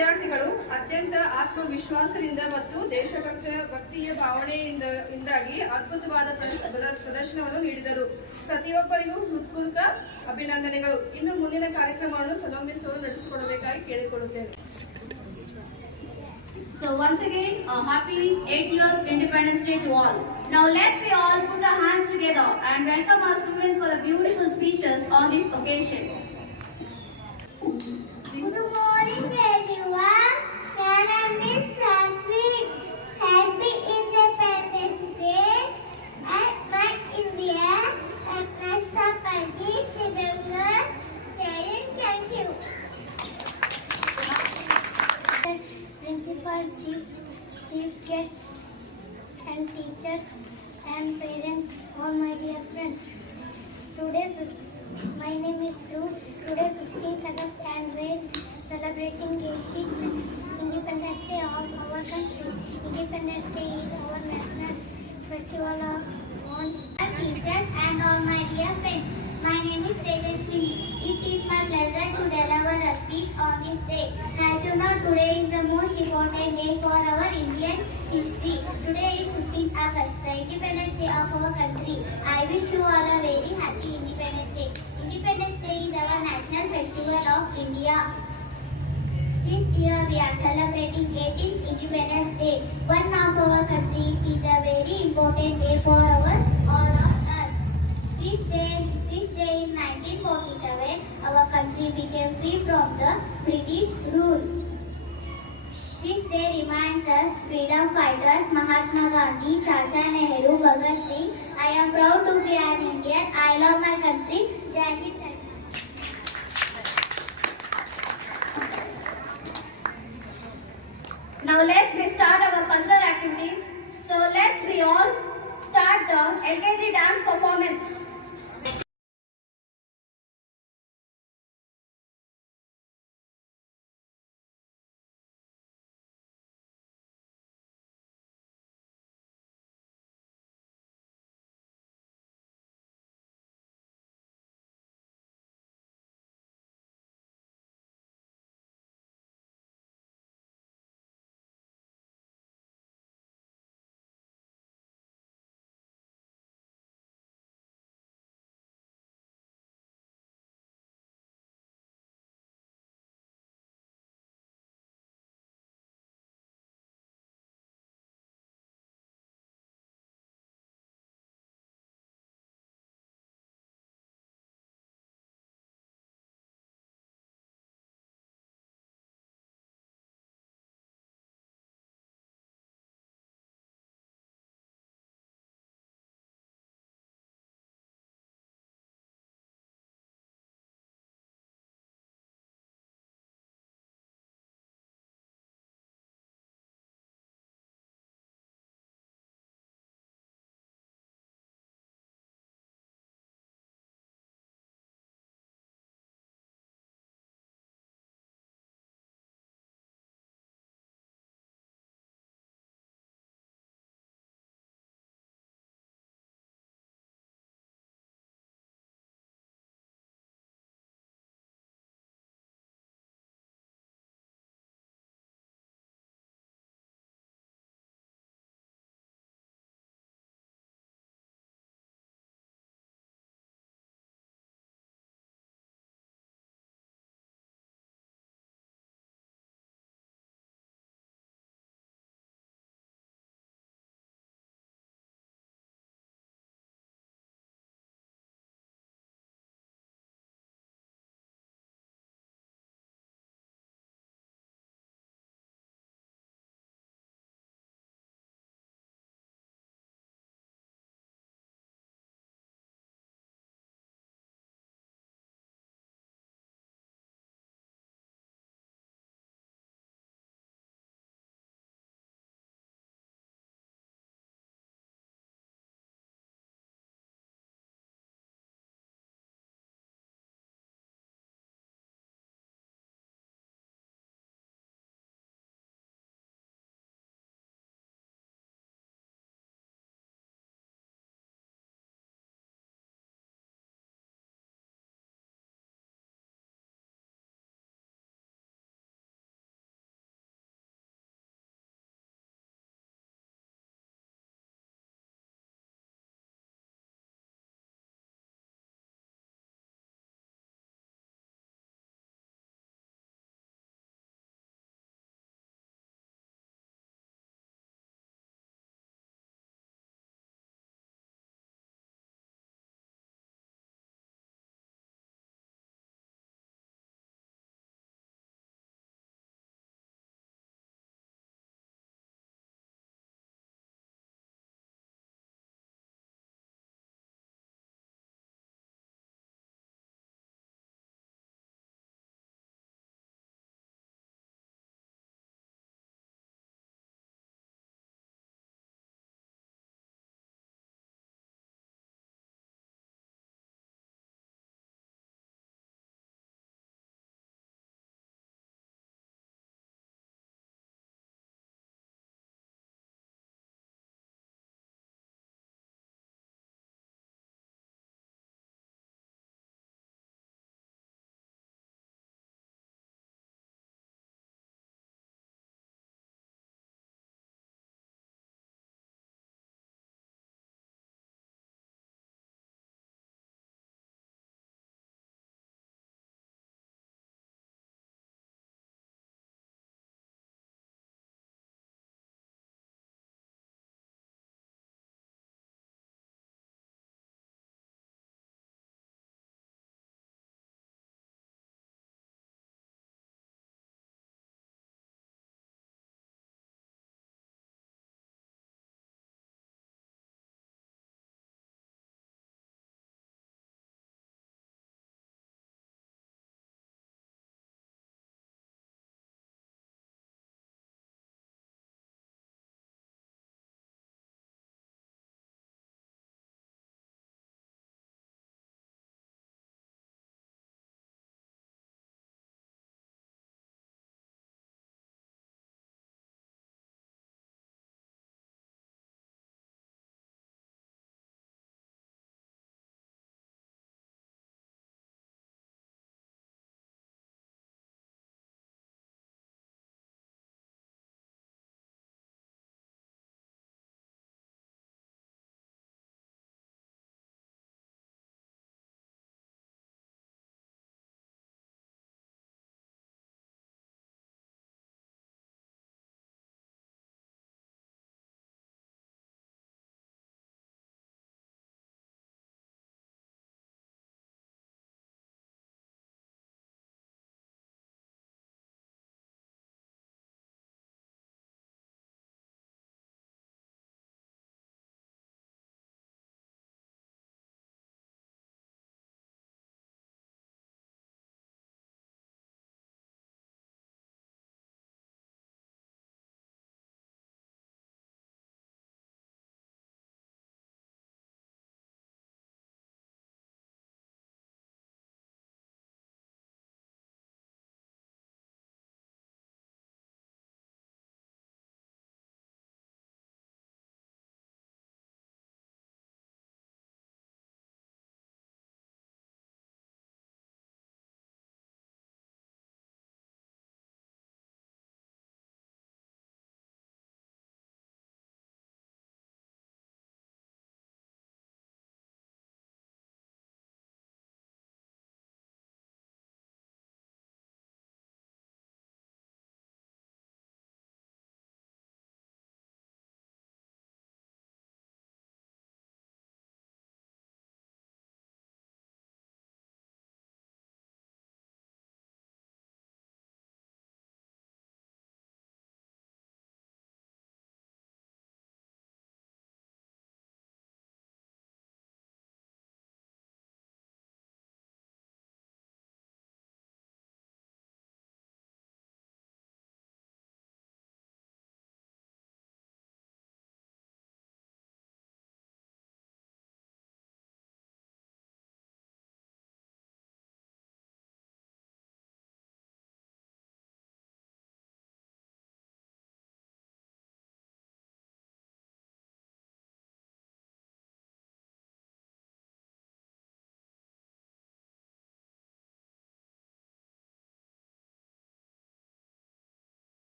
ವಿದ್ಯಾರ್ಥಿಗಳು ಅತ್ಯಂತ ಆತ್ಮವಿಶ್ವಾಸದಿಂದ ಮತ್ತು ದೇಶಭಕ್ತಿಯ ಭಾವನೆಯಿಂದಾಗಿ ಅದ್ಭುತವಾದ ಪ್ರದರ್ಶನವನ್ನು ನೀಡಿದರು. ಪ್ರತಿಯೊಬ್ಬರಿಗೂ ಹೃತ್ಪೂರ್ವಕ ಅಭಿನಂದನೆಗಳು. ಇನ್ನು ಮುಂದಿನ ಕಾರ್ಯಕ್ರಮವನ್ನು ಸೌಮ್ಯ ಸರ್ ನಡೆಸಿಕೊಡಬೇಕಾಗಿ ಕೇಳಿಕೊಳ್ಳುತ್ತೇನೆ. So once again, a happy 8th year Independence Day to all. Now let's we all put our hands together and welcome our students for the beautiful speeches on this occasion. Good morning everyone. My name is Satvik. Happy Independence Day. At my India, at Rashtrapati Tiranga. Thank you. Principal, chief guests, and teachers and parents, all my dear friends. Today, my name is Ruth. Today, 15th August, and we're celebrating 80th Independence Day of our country. Independence Day is our national festival of bonds. Teachers and all my dear friends. My name is Tejaswini. It is my pleasure to deliver a speech on this day. As you know, today is the most important day for our Indian history. Today is 15th August, the Independence Day of our country. I wish you all a very happy Independence Day. Independence Day is our national festival of India. This year we are celebrating 18th Independence Day. One of our country is a very important day for all of us. This day in 1947, our country became free from the British rule. This day reminds us freedom fighters Mahatma Gandhi, Chacha Nehru, Bhagat Singh. I am proud to be an Indian. I love my country. Jai Hind. Now let's we start our cultural activities. So let's we all start the LKG dance performance.